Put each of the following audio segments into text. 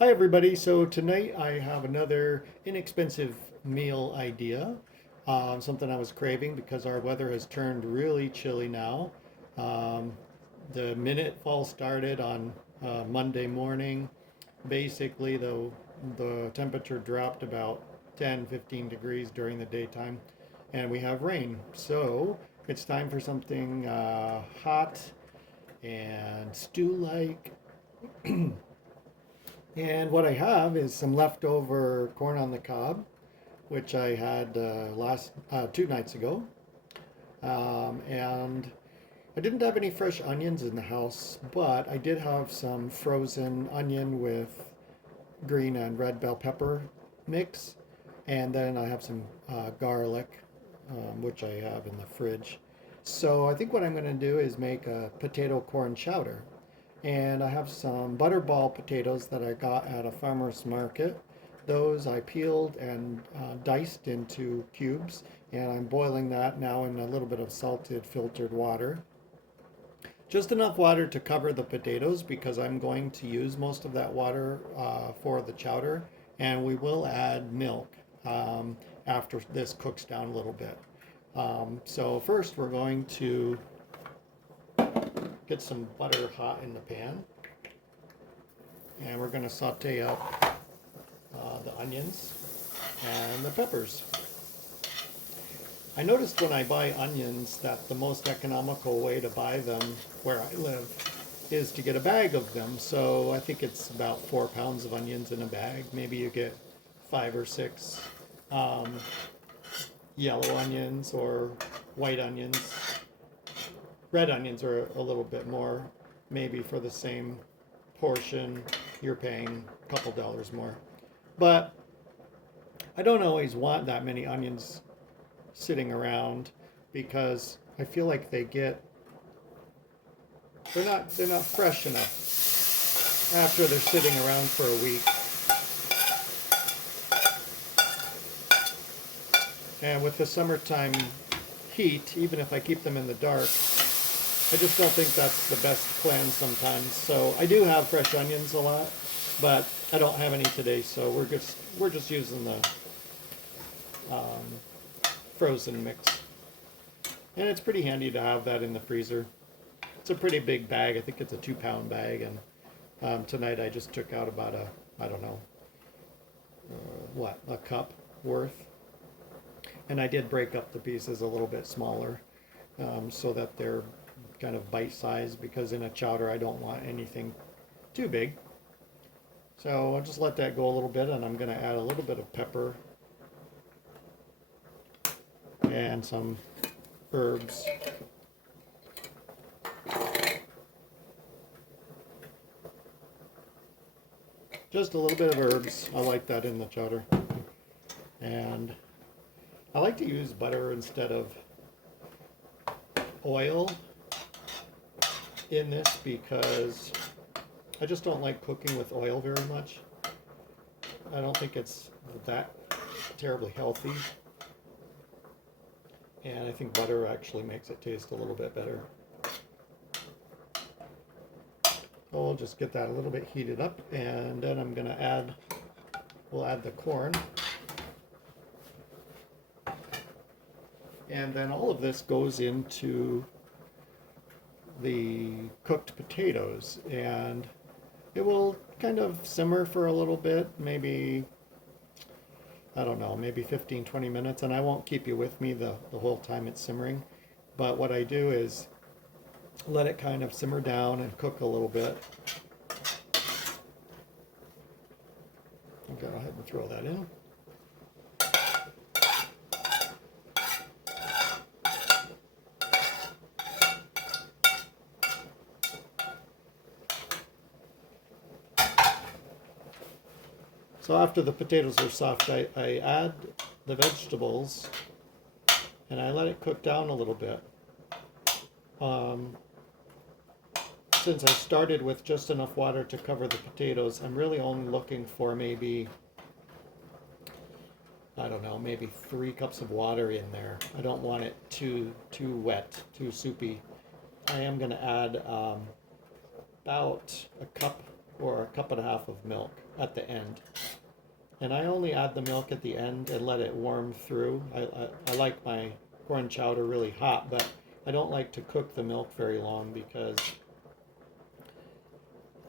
Hi everybody. So tonight I have another inexpensive meal idea. Something I was craving because our weather has turned really chilly now. Um, the minute fall started on Monday morning, basically the temperature dropped about 10, 15 degrees during the daytime, and we have rain. So it's time for something hot and stew-like. And what I have is some leftover corn on the cob, which I had last 2 nights ago. And I didn't have any fresh onions in the house, but I did have some frozen onion with green and red bell pepper mix. And then I have some garlic, which I have in the fridge. So I think what I'm going to do is make a potato corn chowder. And I have some butterball potatoes that I got at a farmer's market. Those I peeled and diced into cubes, and I'm boiling that now in a little bit of salted filtered water. Just enough water to cover the potatoes because I'm going to use most of that water for the chowder, and we will add milk after this cooks down a little bit. So first we're going to get some butter hot in the pan, and we're going to saute up the onions and the peppers. I noticed when I buy onions that the most economical way to buy them where I live is to get a bag of them. So I think it's about 4 pounds of onions in a bag. Maybe you get 5 or 6 um, yellow onions or white onions. Red onions are a little bit more. Maybe for the same portion, you're paying a couple dollars more. But I don't always want that many onions sitting around because I feel like they're not fresh enough after they're sitting around for a week. And with the summertime heat, even if I keep them in the dark, I just don't think that's the best plan sometimes. So I do have fresh onions a lot, but I don't have any today, so we're just using the frozen mix. And it's pretty handy to have that in the freezer. It's a pretty big bag. I think it's a 2 pound bag, and tonight I just took out about I don't know, a cup worth. And I did break up the pieces a little bit smaller so that they're kind of bite sized because in a chowder I don't want anything too big. So I'll just let that go a little bit, and I'm going to add a little bit of pepper and some herbs. Just a little bit of herbs. I like that in the chowder. And I like to use butter instead of oil in this because I just don't like cooking with oil very much. I don't think it's that terribly healthy. And I think butter actually makes it taste a little bit better. So we'll just get that a little bit heated up, and then we'll add the corn. And then all of this goes into the cooked potatoes, and it will kind of simmer for a little bit, maybe, I don't know, maybe 15, 20 minutes, and I won't keep you with me the whole time it's simmering. But what I do is let it kind of simmer down and cook a little bit. I'll go ahead and throw that in. So after the potatoes are soft, I add the vegetables and I let it cook down a little bit. Um, since I started with just enough water to cover the potatoes, I'm really only looking for maybe, I don't know, maybe 3 cups of water in there. I don't want it too wet, too soupy. I am going to add about a cup or a cup and a half of milk at the end. And I only add the milk at the end and let it warm through. I like my corn chowder really hot, but I don't like to cook the milk very long because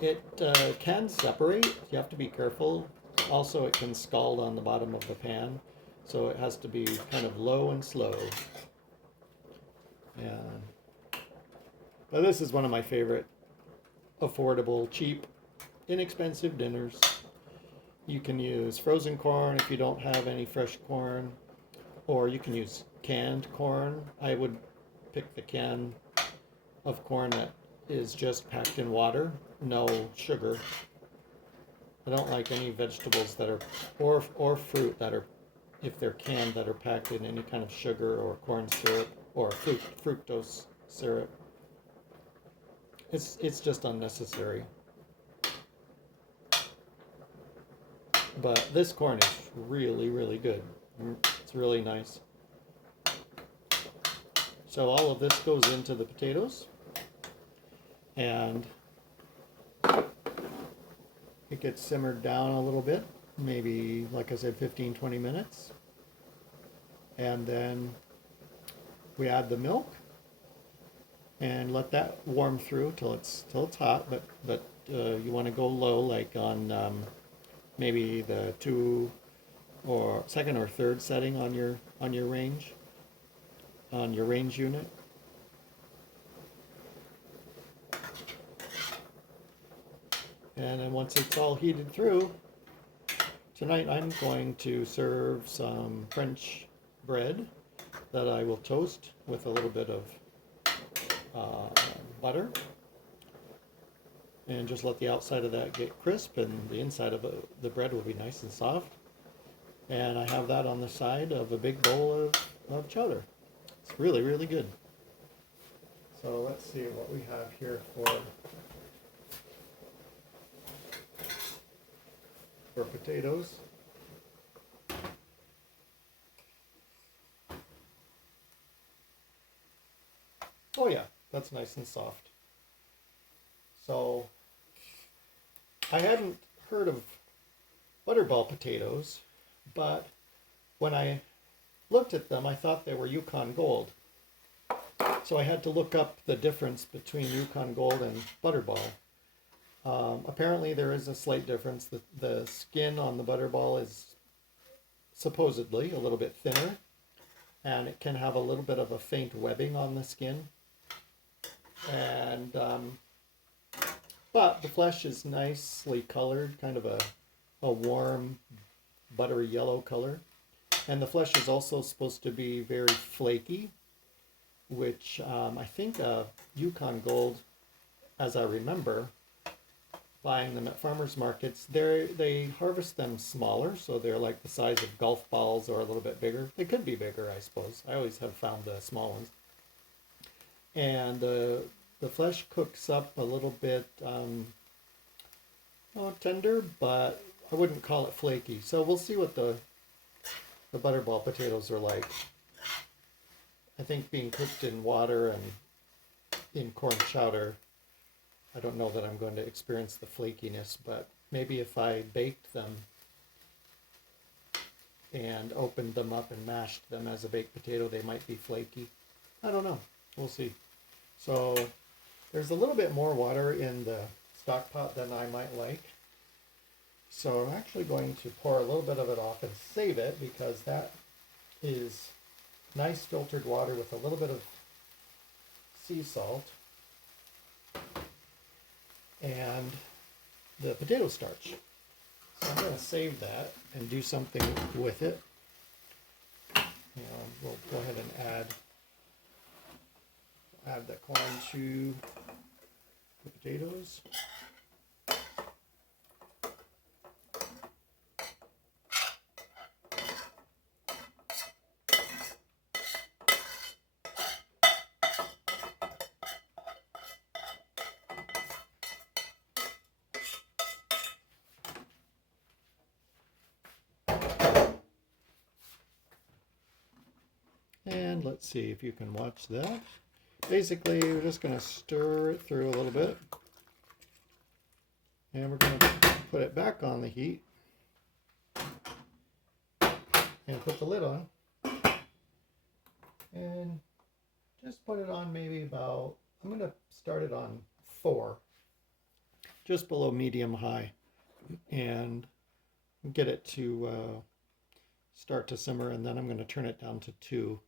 it can separate. You have to be careful. Also, it can scald on the bottom of the pan, so it has to be kind of low and slow. Yeah. But this is one of my favorite affordable, cheap, inexpensive dinners. You can use frozen corn if you don't have any fresh corn, or you can use canned corn. I would pick the can of corn that is just packed in water, no sugar. I don't like any vegetables that are, or fruit that are, if they're canned, that are packed in any kind of sugar or corn syrup or fructose syrup. It's just unnecessary. But this corn is really, really good. It's really nice. So all of this goes into the potatoes, and it gets simmered down a little bit, maybe, like I said, 15-20 minutes. And then we add the milk and let that warm through till it's hot, but you want to go low, like on maybe the second or third setting on your range unit. And then once it's all heated through, tonight I'm going to serve some French bread that I will toast with a little bit of butter, and just let the outside of that get crisp and the inside of the bread will be nice and soft. And I have that on the side of a big bowl of chowder. It's really, really good. So let's see what we have here for potatoes. Oh yeah, that's nice and soft. So I hadn't heard of butterball potatoes, but when I looked at them, I thought they were Yukon Gold. So I had to look up the difference between Yukon Gold and butterball. Apparently there is a slight difference. The skin on the butterball is supposedly a little bit thinner, and it can have a little bit of a faint webbing on the skin. And but the flesh is nicely colored, kind of a warm buttery yellow color. And the flesh is also supposed to be very flaky, which I think Yukon Gold, as I remember, buying them at farmers markets, they harvest them smaller, so they're like the size of golf balls or a little bit bigger. They could be bigger, I suppose. I always have found the small ones. And the flesh cooks up a little bit tender, but I wouldn't call it flaky. So we'll see what the butterball potatoes are like. I think being cooked in water and in corn chowder, I don't know that I'm going to experience the flakiness, but maybe if I baked them and opened them up and mashed them as a baked potato, they might be flaky. I don't know. We'll see. So there's a little bit more water in the stock pot than I might like. So I'm actually going to pour a little bit of it off and save it, because that is nice filtered water with a little bit of sea salt and the potato starch. So I'm going to save that and do something with it. We'll go ahead and add the corn to the potatoes. And let's see if you can watch that. Basically, we're just going to stir it through a little bit. And we're going to put it back on the heat and put the lid on. And just put it on maybe about, I'm going to start it on 4, just below medium high, and get it to start to simmer. And then I'm going to turn it down to 2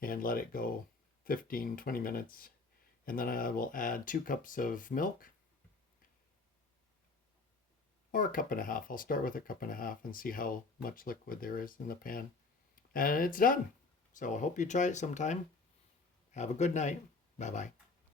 and let it go 15-20 minutes. And then I will add 2 cups of milk, or a cup and a half. I'll start with a cup and a half and see how much liquid there is in the pan. And it's done. So I hope you try it sometime. Have a good night. Bye-bye.